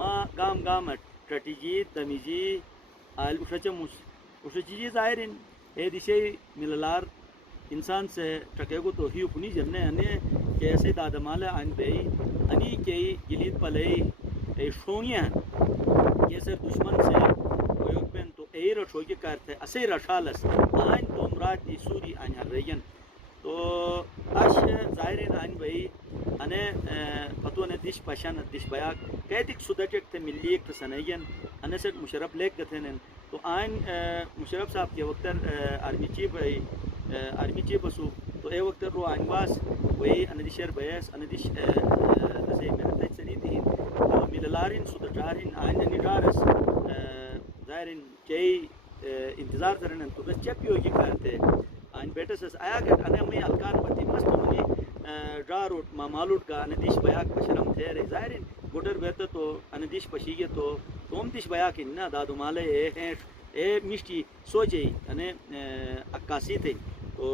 ما قام تراتيجي تميجي وشچی ظاہرین اے دشے مللار انسان سے ٹکیگو تو ہی اپنی جننے انے کیسے دادمال ان بے انی کے گلید پلے اے شونیاں کیسے دشمن سے کویک بین تو اے رشو کے کرتے اسے رشالس آئین تو مراد دی سوری آئین ہر ریگن تو اش ظاہرین آئین بے انے فتو نے دش پشان دش بیاک کہتک سودچک تے ملیک تے سنیگن انے سے مشرف لیک گتھنن تو آئین مشرف صاحب کے وقت آرمی چیف بسو تو اے وقت رو آئین واس وہی اندیشر بیس اندیش اسے محنت سنی تھی مللارین سودچارین آئین نجارس ظاہرین چی انتظار کرنے تو بس چپ یو کی کرتے آئین بیٹا سے آیا کہ انے میں الکان بتی مستو منی جاروٹ مامالوٹ کا اندیش بیاک بشرم تھے رہے ظاہرین گوٹر بیتا تو اندیش پشیگے تو توم دیش بیاک نا دادو مالے اے مشتی سوچے انے اکاسی تھے تو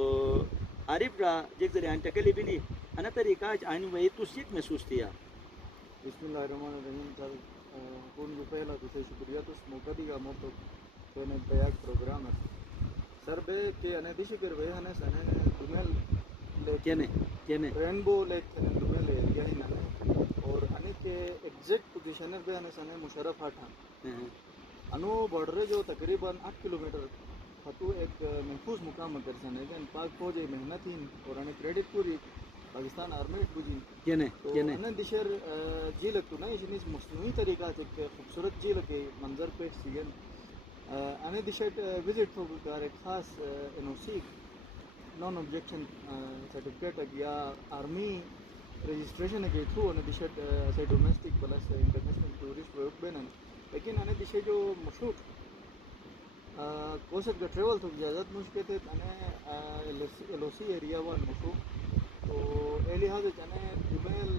عارف را جیک ذریعہ انٹکلی بلی انا طریقہ آئین وہی تو سیک محسوس تھیا. بسم اللہ الرحمن الرحیم. سر کون جو پہلا دوسرے شکریہ تو موقع دیگا موقع تو نے بیاک پروگرام ہے سر بے کہ انے دیش کر وے ہنے سنے دمیل لے کینے رینبو لیک تھے دمیل ایریا ہی نہ اور انے کے ایگزیکٹ پوزیشنر بے ہنے سنے مشرف ہٹھا انو بارڈر جو تقریباً 8 کلومیٹر فتو ایک محفوظ مقام کر سنے گن پاک فوج محنت ہی اور انے کریڈٹ پوری پاکستان آرمی بوجی تو انے دشر جیل تو نہیں جنیس مصنوعی طریقہ ایک خوبصورت جیل کے منظر پیش سیگن انے دشر وزٹ تو کار ایک خاص NOC نان آبجیکشن سرٹیفکیٹ یا آرمی رجسٹریشن کے تھرو انے دشر سے domestic plus international tourist work Benin لیکن انے دشے جو مشروط کوشت کا ٹریول تو اجازت مشکل ہے انے LOC ایریا وان مشروط تو اے لحاظ انے دمیل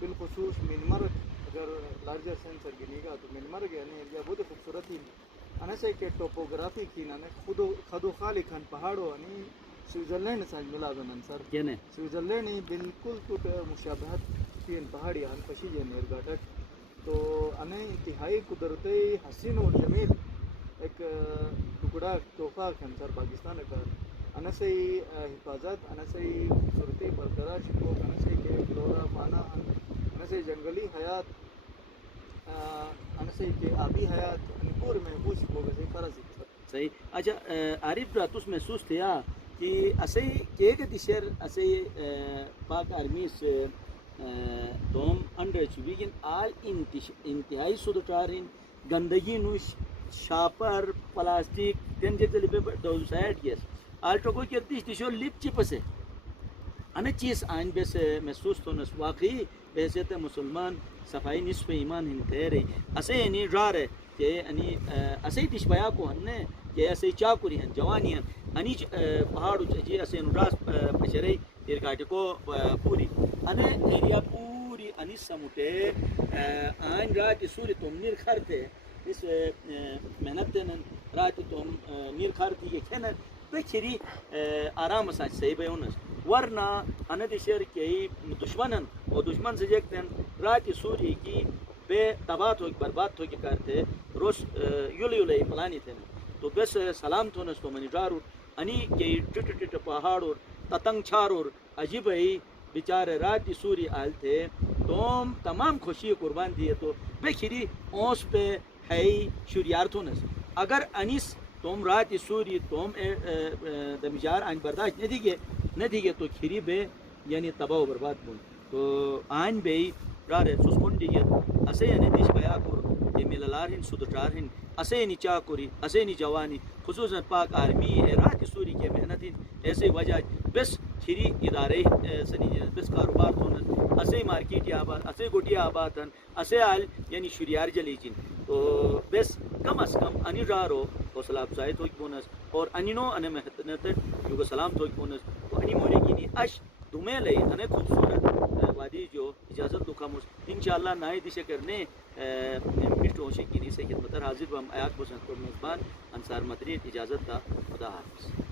بالخصوص مینمارک اگر لارجر سینسر گنی گا تو مینمارک یعنی ایریا بہت خوبصورت ہی انے سے کہ ٹوپوگرافی کی انے خدو خالی کھان پہاڑوں انی سوئٹزرلینڈ سان ملا دنن سر سوئٹزرلینڈ بالکل تو مشابہت کی پہاڑی ان پشی جے نرگاٹک تو انے انتہائی قدرتی حسین و جمیل ایک ٹکڑا تحفہ کھن سر پاکستان کا انا سے حفاظت انا سے خوبصورتی برقرار شکو انا سے کہ فلورا فانا انا سے جنگلی حیات انا سے کہ آبی حیات ان پور محفوظ شکو گے فرض صحیح. اچھا عارف راتوس محسوس تھیا کہ اسے کیک دشر اسے پاک آرمی سے توم انڈر چوبیگن آل انتہائی سودچارین گندگی نوش شاپر پلاسٹک تین جگہ لبے دو سائڈ گیس آل ٹوکو کی دیش دیشو لپ چپسے انے چیز آئین بے سے محسوس تو نس واقعی بحثیت مسلمان صفائی نصف ایمان ہن تیرے اسے انہی را رہے کہ انہی اسے دیش بیا کو ہننے کہ اسے چاکوری ہیں جوانی ہیں انہی پہاڑو چاچی اسے نراس پچھرے دیر گاٹی کو پوری انے ایریا پوری انہی سموٹے آئین راتی سوری تم نیر خرتے اس محنت دینن راتی تم نیر خرتی یہ کھینن بکھری آرام سانچ صحیح بے ہونس ورنہ اندی شہر کی دشمنن اور دشمن سے جیکتن راتی سوری کی بے تباہ ہوگی برباد ہوگی کرتے روز یولی پلانی تھے تو بس سلام تھونس تو منی جارور انی کی ٹٹ پہاڑ اور تتنگ چھار اور عجیب ہی بیچارے راتی سوری آل تھے توم تمام خوشی قربان دیے تو بکھری اونس پہ ہے شریار تھونس اگر انیس توم راتی سوری توم دمجار آئین برداشت نہیں گے تو کھری بے یعنی تباہ و برباد بول تو آئین بے رارے سسکن دیگے اسے یعنی دیش بیا کور یہ مللار ہن سودچار ہن اسے نی چاکوری اسے نی جوانی خصوصاً پاک آرمی راتی سوری کے محنت ہن ایسے وجہ بس کھری ادارے سنی بس کاروبار تھونن اسے مارکیٹ آباد اسے گوٹی آباد ہن اسے آل یعنی شریار جلی جن تو بس کم از کم انی رارو حوصلہ افزائی تو بونس اور انینو ان محنت یوگ سلام تو بونس تو انی موری کی اش دمے لے ان خوبصورت وادی جو اجازت لکھاموس انشاءاللہ نائے دشے کرنے مشتو شکینی سے خدمت حاضر بم آیات بسن کو میزبان انصار مدنی اجازت دا خدا حافظ.